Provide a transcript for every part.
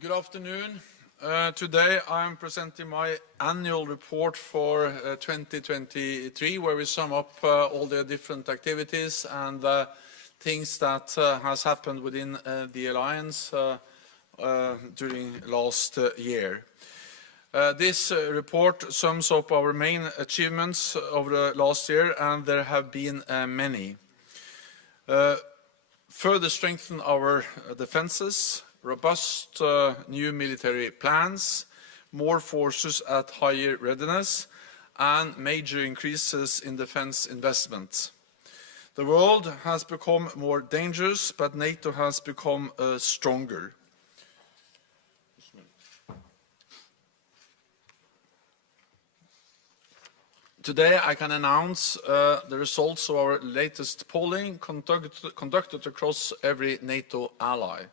Good afternoon. Today I am presenting my annual report for 2023, where we sum up all the different activities and things that has happened within the alliance during last year. This report sums up our main achievements over the last year, and there have been many. Further strengthen our defenses, robust new military plans, more forces at higher readiness, and major increases in defense investment. The world has become more dangerous, but NATO has become stronger. Today I can announce the results of our latest polling conducted across every NATO ally.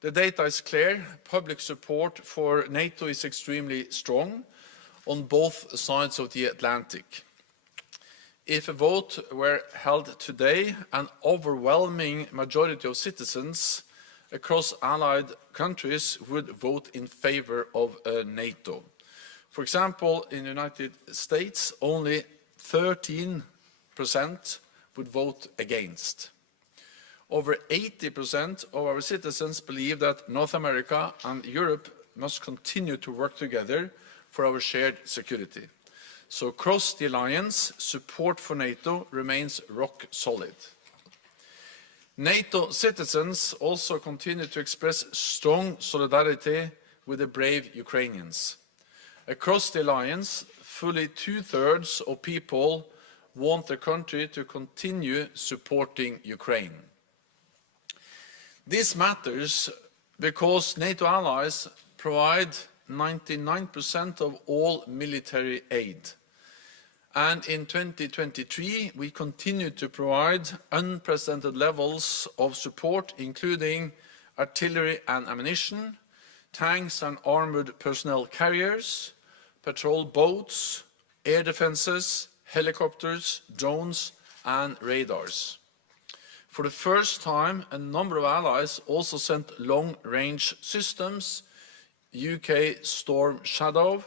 The data is clear. Public support for NATO is extremely strong on both sides of the Atlantic. If a vote were held today, an overwhelming majority of citizens across allied countries would vote in favor of NATO. For example, in the United States, only 13% would vote against. Over 80% of our citizens believe that North America and Europe must continue to work together for our shared security. So across the alliance, support for NATO remains rock solid. NATO citizens also continue to express strong solidarity with the brave Ukrainians. Across the alliance, fully 2/3 of people want the country to continue supporting Ukraine. This matters because NATO allies provide 99% of all military aid. And in 2023, we continue to provide unprecedented levels of support, including artillery and ammunition, tanks and armored personnel carriers, patrol boats, air defenses, helicopters, drones, and radars. For the first time, a number of allies also sent long-range systems, UK Storm Shadow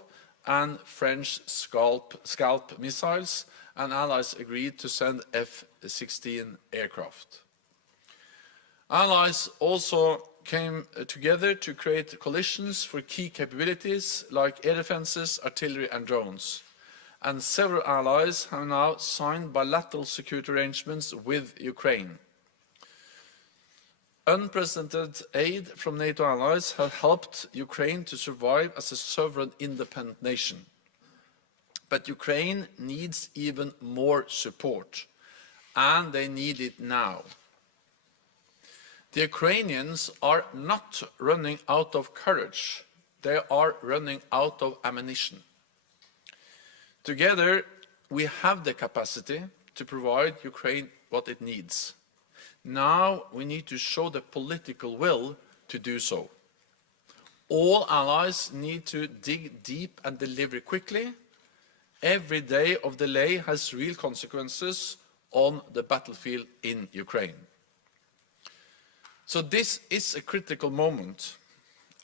and French Scalp missiles, and allies agreed to send F-16 aircraft. Allies also came together to create coalitions for key capabilities like air defenses, artillery and drones. And several allies have now signed bilateral security arrangements with Ukraine. Unprecedented aid from NATO allies have helped Ukraine to survive as a sovereign independent nation. But Ukraine needs even more support, and they need it now. The Ukrainians are not running out of courage, they are running out of ammunition. Together, we have the capacity to provide Ukraine what it needs. Now we need to show the political will to do so. All allies need to dig deep and deliver quickly. Every day of delay has real consequences on the battlefield in Ukraine. So this is a critical moment,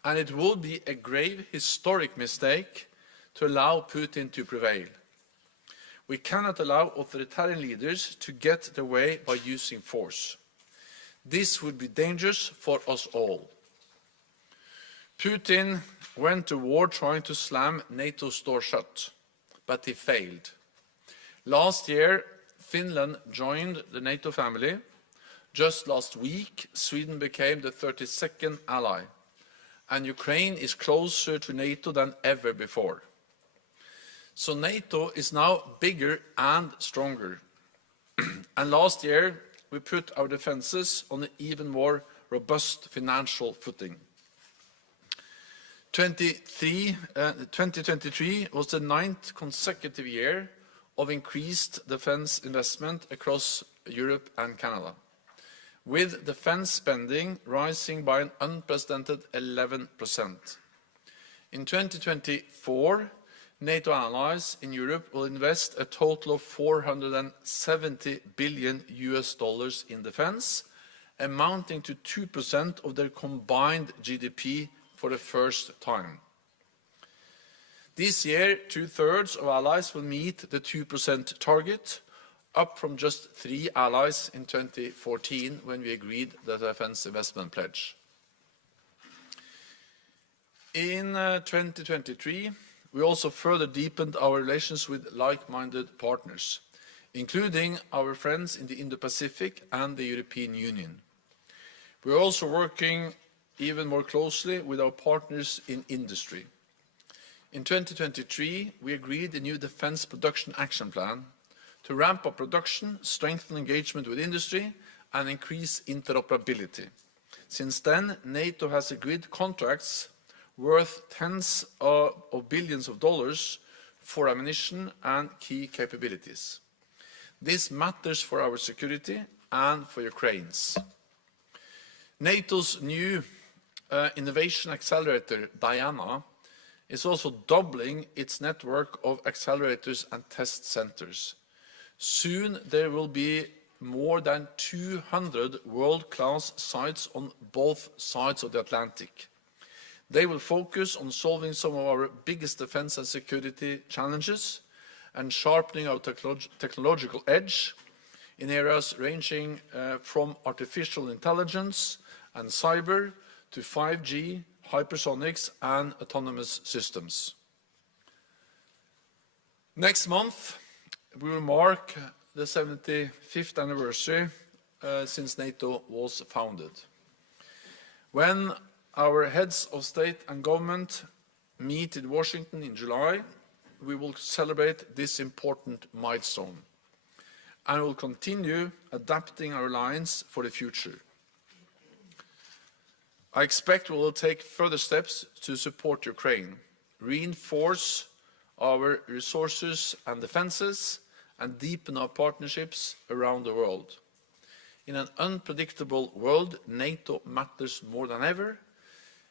and it will be a grave historic mistake to allow Putin to prevail. We cannot allow authoritarian leaders to get their way by using force. This would be dangerous for us all. Putin went to war trying to slam NATO's door shut, but he failed. Last year, Finland joined the NATO family. Just last week, Sweden became the 32nd ally, and Ukraine is closer to NATO than ever before. So NATO is now bigger and stronger. And last year, we put our defenses on an even more robust financial footing. 2023 was the 9th consecutive year of increased defense investment across Europe and Canada, with defense spending rising by an unprecedented 11%. In 2024, NATO allies in Europe will invest a total of $470 billion in defense, amounting to 2% of their combined GDP for the first time. This year, 2/3 of allies will meet the 2% target, up from just 3 allies in 2014 when we agreed the defense investment pledge. In 2023, we also further deepened our relations with like-minded partners, including our friends in the Indo-Pacific and the European Union. We are also working even more closely with our partners in industry. In 2023, we agreed a new Defense Production Action Plan to ramp up production, strengthen engagement with industry, and increase interoperability. Since then, NATO has agreed contracts worth tens of billions of dollars for ammunition and key capabilities. This matters for our security and for Ukraine's. NATO's new innovation accelerator, Diana, is also doubling its network of accelerators and test centers. Soon there will be more than 200 world-class sites on both sides of the Atlantic. They will focus on solving some of our biggest defense and security challenges and sharpening our technological edge in areas ranging from artificial intelligence and cyber to 5G, hypersonics, and autonomous systems. Next month, we will mark the 75th anniversary since NATO was founded. When our heads of state and government meet in Washington in July, we will celebrate this important milestone and will continue adapting our alliance for the future. I expect we will take further steps to support Ukraine, reinforce our resources and defenses, and deepen our partnerships around the world. In an unpredictable world, NATO matters more than ever.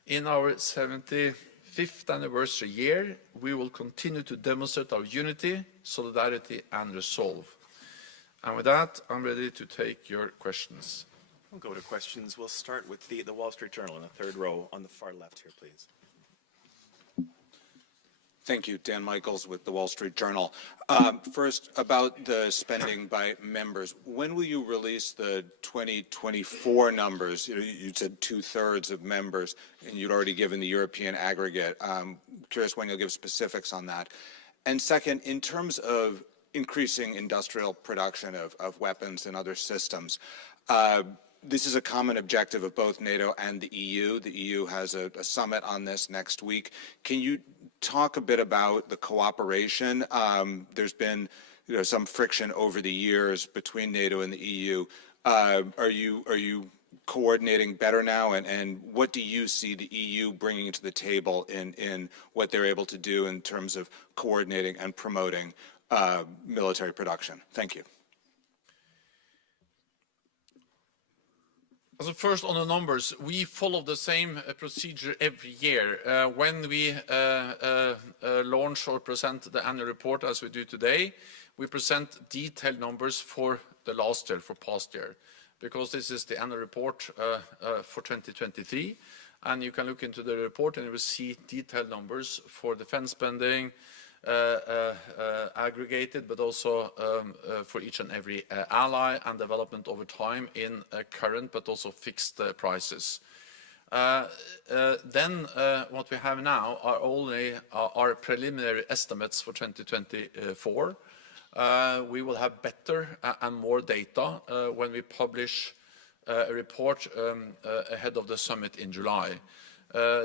In our 75th anniversary year, we will continue to demonstrate our unity, solidarity, and resolve. And with that, I'm ready to take your questions. We'll go to questions. We'll start with the Wall Street Journal in the third row on the far left here, please. Thank you. Dan Michaels with the Wall Street Journal. First, about the spending by members. When will you release the 2024 numbers? You said 2/3 of members, and you'd already given the European aggregate. Curious when you'll give specifics on that. And second, in terms of increasing industrial production of weapons and other systems, this is a common objective of both NATO and the EU. The EU has a summit on this next week. Can you talk a bit about the cooperation? There's been some friction over the years between NATO and the EU. Are you coordinating better now? And what do you see the EU bringing to the table in what they're able to do in terms of coordinating and promoting military production? Thank you. So first on the numbers, we follow the same procedure every year. When we launch or present the annual report as we do today, we present detailed numbers for the last year, for past year, because this is the annual report for 2023. And you can look into the report and you will see detailed numbers for defense spending, aggregated, but also for each and every ally, and development over time in current but also fixed prices. Then what we have now are only our preliminary estimates for 2024. We will have better and more data when we publish a report ahead of the summit in July.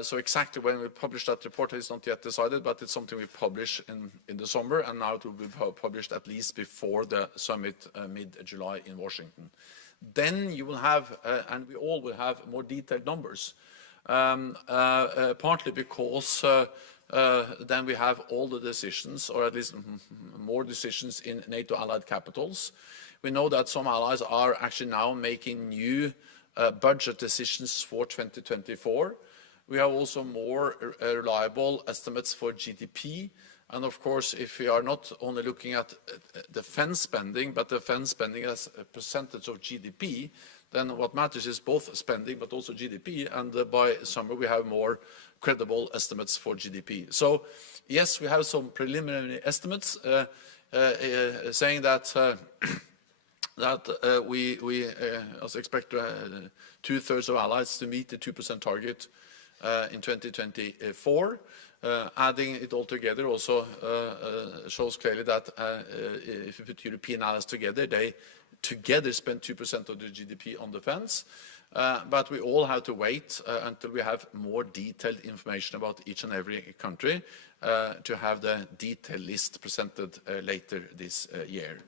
So exactly when we publish that report is not yet decided, but it's something we publish in the summer, and now it will be published at least before the summit mid-July in Washington. Then you will have, and we all will have, more detailed numbers, partly because then we have all the decisions, or at least more decisions in NATO allied capitals. We know that some allies are actually now making new budget decisions for 2024. We have also more reliable estimates for GDP. And of course, if we are not only looking at defense spending, but defense spending as a percentage of GDP, then what matters is both spending but also GDP, and by summer we have more credible estimates for GDP. So yes, we have some preliminary estimates saying that we also expect 2/3 of allies to meet the 2% target in 2024. Adding it all together also shows clearly that if you put European allies together, they together spend 2% of their GDP on defense. But we all have to wait until we have more detailed information about each and every country to have the detailed list presented later this year.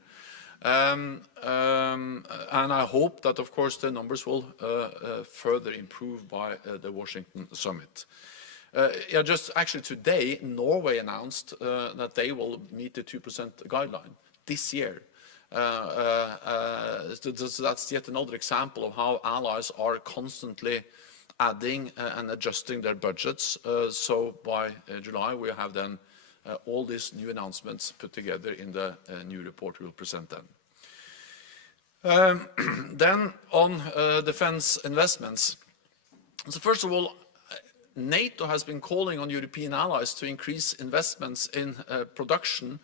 And I hope that, of course, the numbers will further improve by the Washington summit. Yeah, just actually today, Norway announced that they will meet the 2% guideline this year. That's yet another example of how allies are constantly adding and adjusting their budgets. So by July, we have then all these new announcements put together in the new report we will present then. Then on defense investments. So first of all, NATO has been calling on European allies to increase investments in production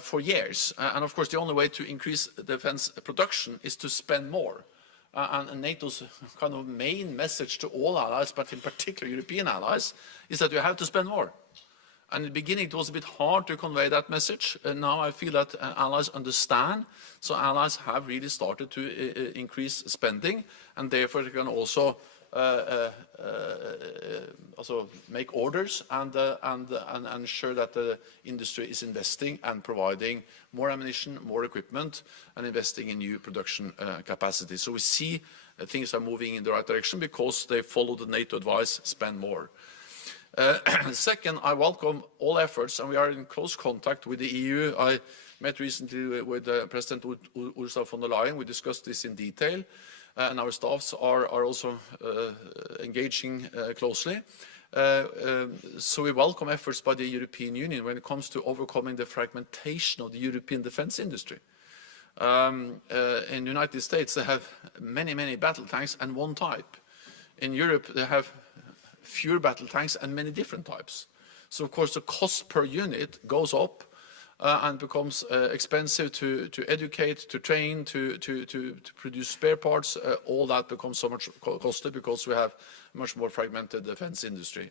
for years. And of course, the only way to increase defense production is to spend more. And NATO's kind of main message to all allies, but in particular European allies, is that you have to spend more. And in the beginning, it was a bit hard to convey that message. And now I feel that allies understand. So allies have really started to increase spending, and therefore they can also make orders and ensure that the industry is investing and providing more ammunition, more equipment, and investing in new production capacity. So we see things are moving in the right direction because they follow the NATO advice, spend more. Second, I welcome all efforts, and we are in close contact with the EU. I met recently with President Ursula von der Leyen. We discussed this in detail. And our staffs are also engaging closely. So we welcome efforts by the European Union when it comes to overcoming the fragmentation of the European defense industry. In the United States, they have many, many battle tanks and one type. In Europe, they have fewer battle tanks and many different types. So, of course, the cost per unit goes up and becomes expensive to educate, to train, to produce spare parts. All that becomes so much costly because we have a much more fragmented defense industry.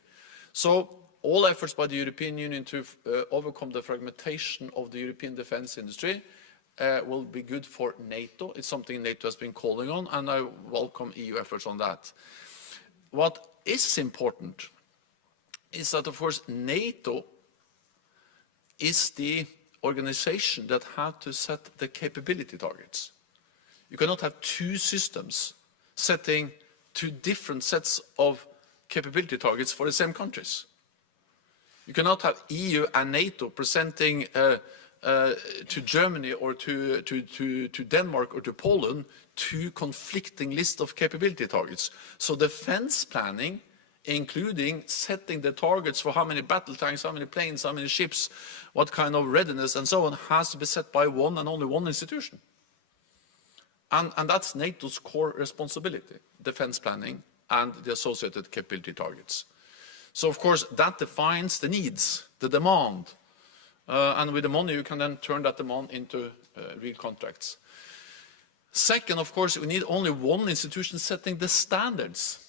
So all efforts by the European Union to overcome the fragmentation of the European defense industry will be good for NATO. It's something NATO has been calling on, and I welcome EU efforts on that. What is important is that, of course, NATO is the organization that have to set the capability targets. You cannot have two systems setting two different sets of capability targets for the same countries. You cannot have EU and NATO presenting to Germany or to Denmark or to Poland two conflicting lists of capability targets. So defense planning, including setting the targets for how many battle tanks, how many planes, how many ships, what kind of readiness and so on, has to be set by one and only one institution. And that's NATO's core responsibility, defense planning and the associated capability targets. So of course that defines the needs, the demand, and with the money you can then turn that demand into real contracts. Second, of course, we need only one institution setting the standards.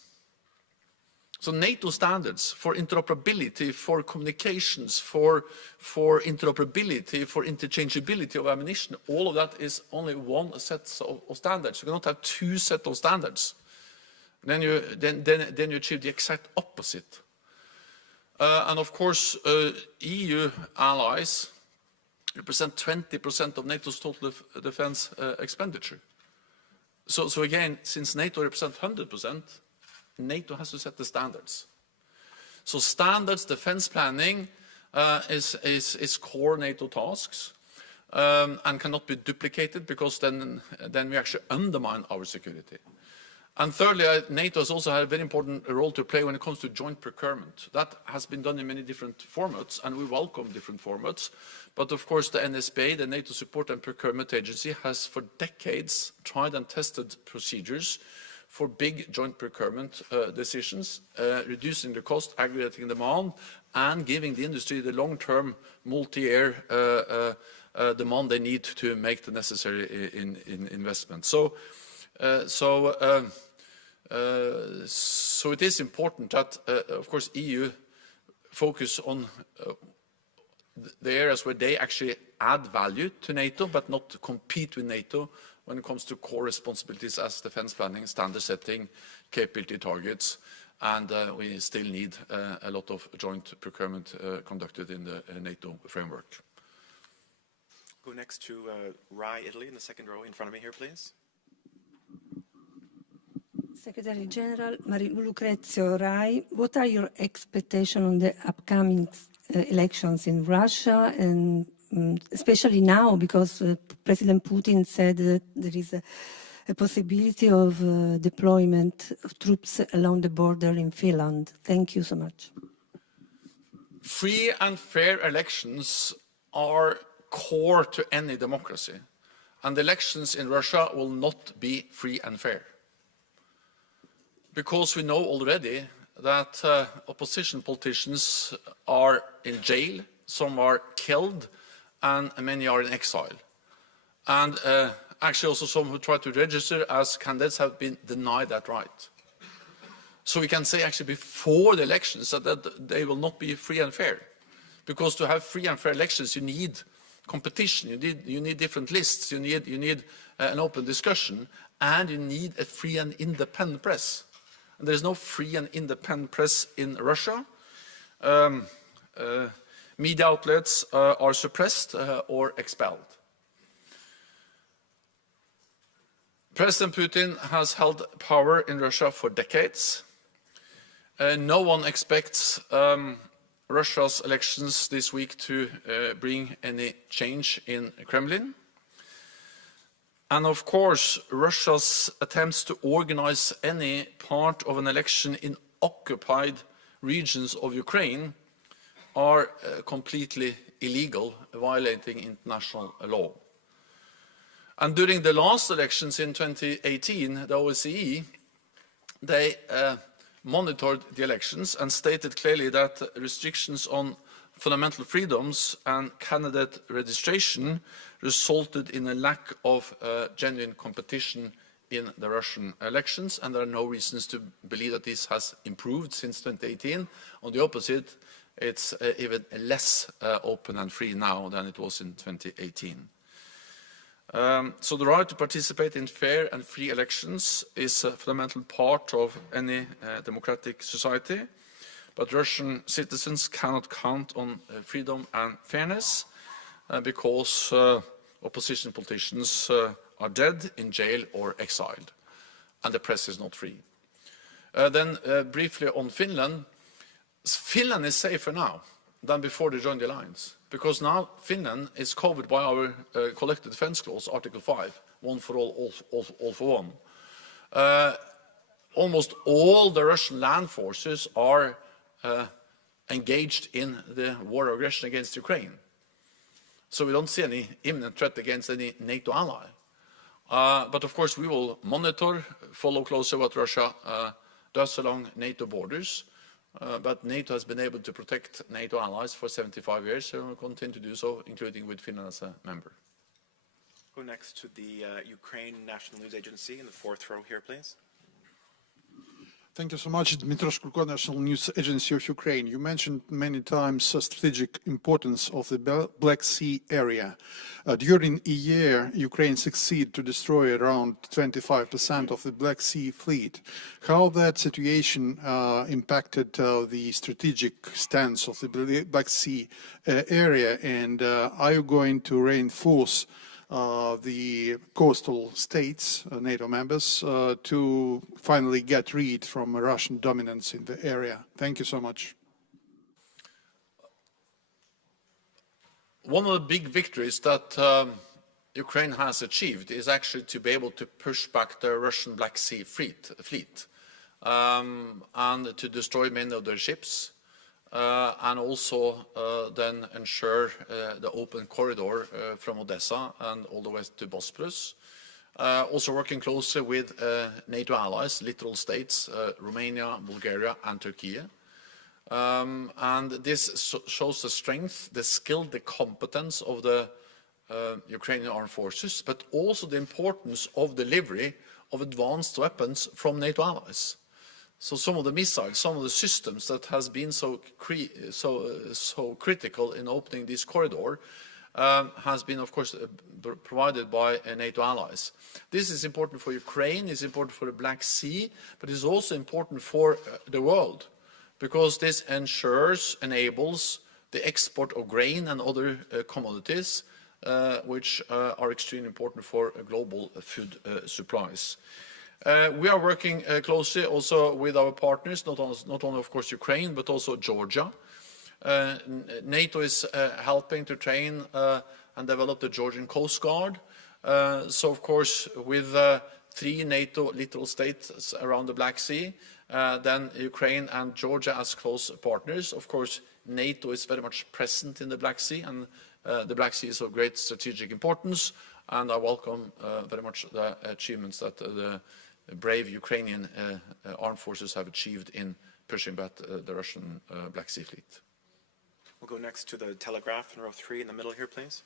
So NATO standards for interoperability, for communications, for interoperability, for interchangeability of ammunition, all of that is only one set of standards. You cannot have two sets of standards. Then you achieve the exact opposite. And of course, EU allies represent 20% of NATO's total defense expenditure. So again, since NATO represents 100%, NATO has to set the standards. So standards, defense planning is core NATO tasks and cannot be duplicated because then we actually undermine our security. And thirdly, NATO has also had a very important role to play when it comes to joint procurement. That has been done in many different formats, and we welcome different formats. But of course, the NSPA, the NATO Support and Procurement Agency, has for decades tried and tested procedures for big joint procurement decisions, reducing the cost, aggregating demand, and giving the industry the long-term, multi-year demand they need to make the necessary investment. So it is important that, of course, EU focus on the areas where they actually add value to NATO, but not compete with NATO when it comes to core responsibilities as defense planning, standard setting, capability targets, and we still need a lot of joint procurement conducted in the NATO framework. Go next to Rai, Italy, in the second row in front of me here, please. Secretary General Lucrezio Rai, what are your expectations on the upcoming elections in Russia, and especially now because President Putin said that there is a possibility of deployment of troops along the border in Finland? Thank you so much. Free and fair elections are core to any democracy, and elections in Russia will not be free and fair. Because we know already that opposition politicians are in jail, some are killed, and many are in exile. And actually also some who try to register as candidates have been denied that right. So we can say actually before the elections that they will not be free and fair. Because to have free and fair elections you need competition, you need different lists, you need an open discussion, and you need a free and independent press. And there's no free and independent press in Russia. Media outlets are suppressed or expelled. President Putin has held power in Russia for decades. No one expects Russia's elections this week to bring any change in Kremlin. And of course, Russia's attempts to organize any part of an election in occupied regions of Ukraine are completely illegal, violating international law. And during the last elections in 2018, the OSCE, they monitored the elections and stated clearly that restrictions on fundamental freedoms and candidate registration resulted in a lack of genuine competition in the Russian elections, and there are no reasons to believe that this has improved since 2018. On the opposite, it's even less open and free now than it was in 2018. So the right to participate in fair and free elections is a fundamental part of any democratic society. But Russian citizens cannot count on freedom and fairness because opposition politicians are dead, in jail or exiled, and the press is not free. Then briefly on Finland. Finland is safer now than before they joined the alliance, because now Finland is covered by our collective defense clause, Article 5, one for all for one. Almost all the Russian land forces are engaged in the war of aggression against Ukraine. So we don't see any imminent threat against any NATO ally. But of course we will monitor, follow closely what Russia does along NATO borders. But NATO has been able to protect NATO allies for 75 years, so we'll continue to do so, including with Finland as a member. Go next to the Ukraine National News Agency in the fourth row here, please. Thank you so much, Dmytro Shkulko, National News Agency of Ukraine. You mentioned many times the strategic importance of the Black Sea area. During a year, Ukraine succeeded to destroy around 25% of the Black Sea fleet. How that situation impacted the strategic stance of the Black Sea area, and are you going to reinforce the coastal states, NATO members, to finally get rid from Russian dominance in the area? Thank you so much. One of the big victories that Ukraine has achieved is actually to be able to push back the Russian Black Sea fleet and to destroy many of their ships, and also then ensure the open corridor from Odessa and all the way to Bosporus. Also working closely with NATO allies, littoral states, Romania, Bulgaria, and Turkey. And this shows the strength, the skill, the competence of the Ukrainian armed forces, but also the importance of delivery of advanced weapons from NATO allies. So some of the missiles, some of the systems that has been so critical in opening this corridor has been, of course, provided by NATO allies. This is important for Ukraine, it's important for the Black Sea, but it's also important for the world, because this enables the export of grain and other commodities, which are extremely important for global food supplies. We are working closely also with our partners, not only, of course, Ukraine, but also Georgia. NATO is helping to train and develop the Georgian Coast Guard. So, of course, with 3 NATO littoral states around the Black Sea, then Ukraine and Georgia as close partners. Of course, NATO is very much present in the Black Sea, and the Black Sea is of great strategic importance. And I welcome very much the achievements that the brave Ukrainian armed forces have achieved in pushing back the Russian Black Sea fleet. We'll go next to the Telegraph in row 3 in the middle here, please.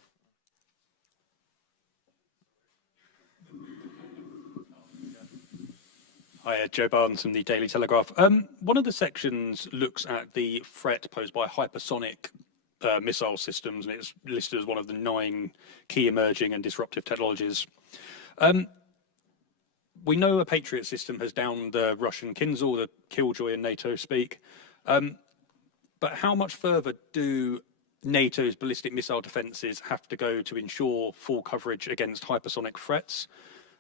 Hi, Joe Barnes from the Daily Telegraph. One of the sections looks at the threat posed by hypersonic missile systems, and it's listed as one of the 9 key emerging and disruptive technologies. We know a Patriot system has downed the Russian Kinzhal, the Killjoy in NATO speak. But how much further do NATO's ballistic missile defences have to go to ensure full coverage against hypersonic threats?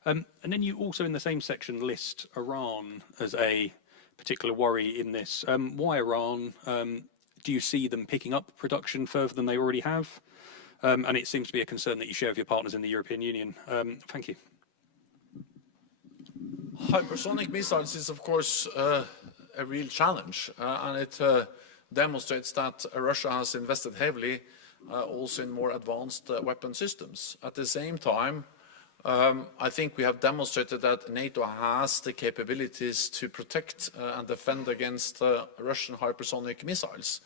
And then you also in the same section list Iran as a particular worry in this. Why Iran? Do you see them picking up production further than they already have? And it seems to be a concern that you share with your partners in the European Union. Thank you. Hypersonic missiles is, of course, a real challenge, and it demonstrates that Russia has invested heavily also in more advanced weapon systems. At the same time, I think we have demonstrated that NATO has the capabilities to protect and defend against Russian hypersonic missiles.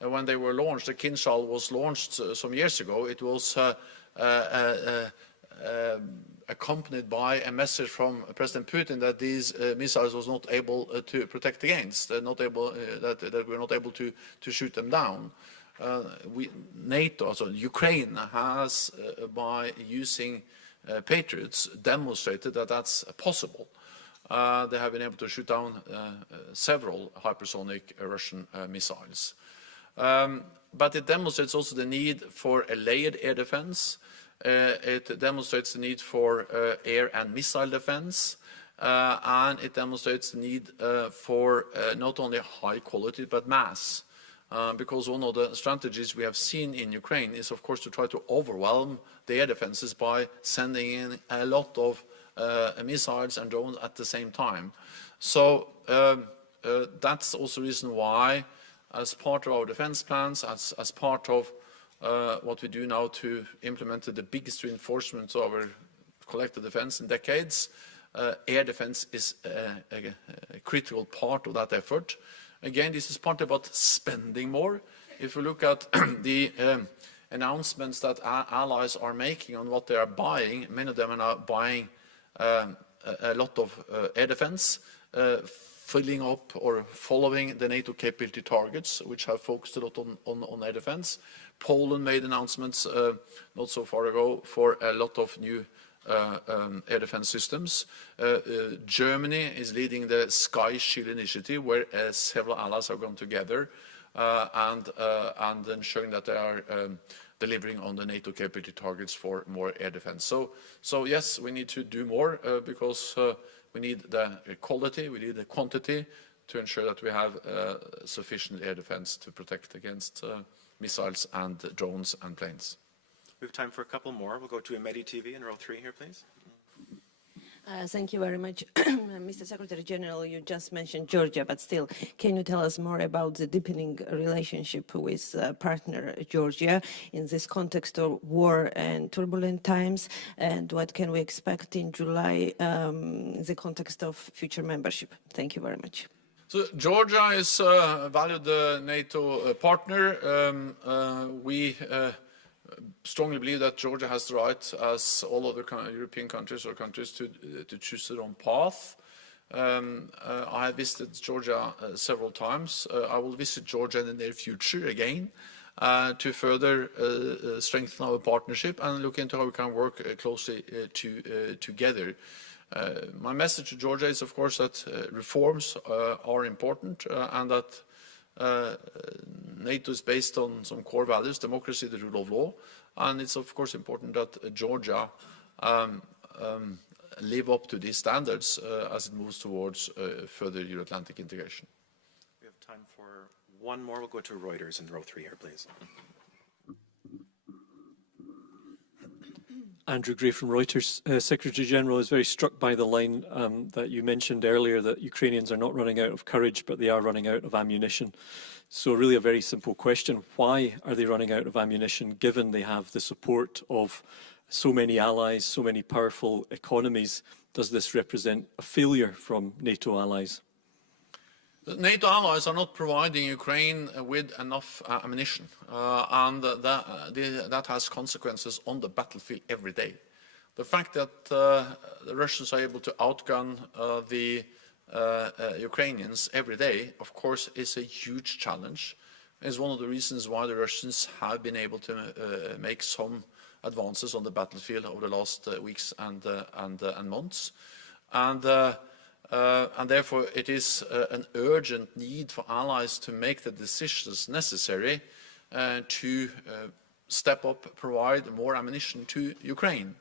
When they were launched, the Kinzhal was launched some years ago. It was accompanied by a message from President Putin that these missiles was not able to protect against, that we're not able to shoot them down. NATO, so Ukraine, has by using Patriots demonstrated that that's possible. They have been able to shoot down several hypersonic Russian missiles. But it demonstrates also the need for a layered air defense. It demonstrates the need for air and missile defense, and it demonstrates the need for not only high quality but mass. Because one of the strategies we have seen in Ukraine is, of course, to try to overwhelm the air defenses by sending in a lot of missiles and drones at the same time. So that's also the reason why, as part of our defense plans, as part of what we do now to implement the biggest reinforcement of our collective defense in decades, air defense is a critical part of that effort. Again, this is partly about spending more. If you look at the announcements that our allies are making on what they are buying, many of them are now buying a lot of air defense, filling up or following the NATO capability targets, which have focused a lot on air defense. Poland made announcements not so far ago for a lot of new air defense systems. Germany is leading the Sky Shield initiative, where several allies have gone together and ensuring that they are delivering on the NATO capability targets for more air defense. So yes, we need to do more because we need the quality, we need the quantity to ensure that we have sufficient air defense to protect against missiles and drones and planes. We have time for a couple more. We'll go to Imedi TV in row 3 here, please. Thank you very much. Mr. Secretary General, you just mentioned Georgia, but still, can you tell us more about the deepening relationship with partner Georgia in this context of war and turbulent times? And what can we expect in July in the context of future membership? Thank you very much. So Georgia is a valued NATO partner. We strongly believe that Georgia has the right, as all other European countries or countries, to choose their own path. I have visited Georgia several times. I will visit Georgia in the near future again to further strengthen our partnership and look into how we can work closely together. My message to Georgia is, of course, that reforms are important and that NATO is based on some core values, democracy, the rule of law, and it's of course important that Georgia live up to these standards as it moves towards further Euro-Atlantic integration. We have time for one more. We'll go to Reuters in row 3 here, please. Andrew Gray from Reuters. Secretary General is very struck by the line that you mentioned earlier, that Ukrainians are not running out of courage, but they are running out of ammunition. So really a very simple question. Why are they running out of ammunition, given they have the support of so many allies, so many powerful economies? Does this represent a failure from NATO allies? The NATO allies are not providing Ukraine with enough ammunition, and that has consequences on the battlefield every day. The fact that the Russians are able to outgun the Ukrainians every day, of course, is a huge challenge. It's one of the reasons why the Russians have been able to make some advances on the battlefield over the last weeks and months. And therefore, it is an urgent need for allies to make the decisions necessary to step up, provide more ammunition to Ukraine.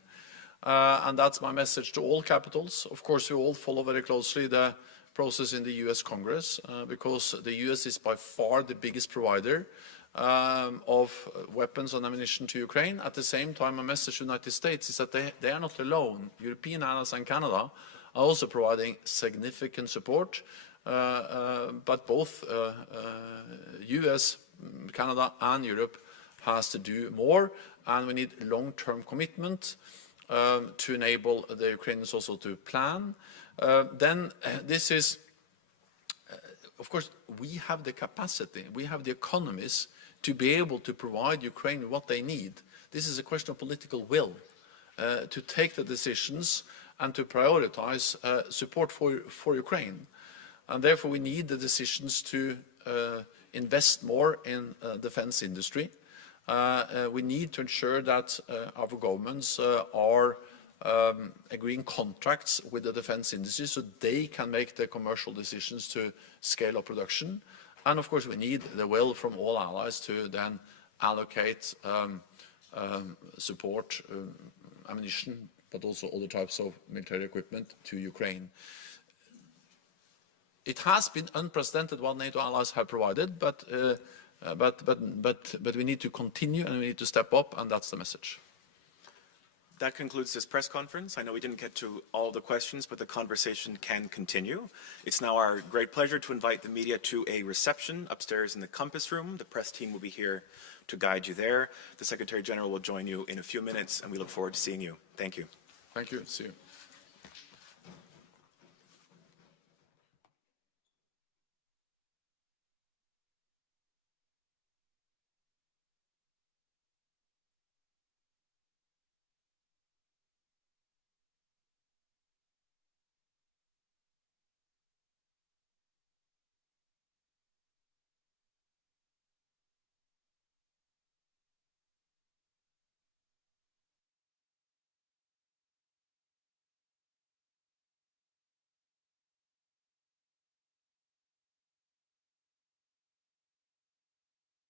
And that's my message to all capitals. Of course, we all follow very closely the process in the US Congress, because the US is by far the biggest provider of weapons and ammunition to Ukraine. At the same time, my message to the United States is that they are not alone. European allies and Canada are also providing significant support, but both US, Canada and Europe has to do more, and we need long-term commitment to enable the Ukrainians also to plan. Then this is, of course, we have the capacity, we have the economies to be able to provide Ukraine what they need. This is a question of political will to take the decisions and to prioritize support for Ukraine. And therefore we need the decisions to invest more in defense industry. We need to ensure that our governments are agreeing contracts with the defense industry so they can make the commercial decisions to scale up production. And of course we need the will from all allies to then allocate support, ammunition, but also other types of military equipment to Ukraine. It has been unprecedented what NATO allies have provided, but we need to continue and we need to step up, and that's the message. That concludes this press conference. I know we didn't get to all the questions, but the conversation can continue. It's now our great pleasure to invite the media to a reception upstairs in the Compass Room. The press team will be here to guide you there. The Secretary General will join you in a few minutes, and we look forward to seeing you. Thank you. Thank you. See you.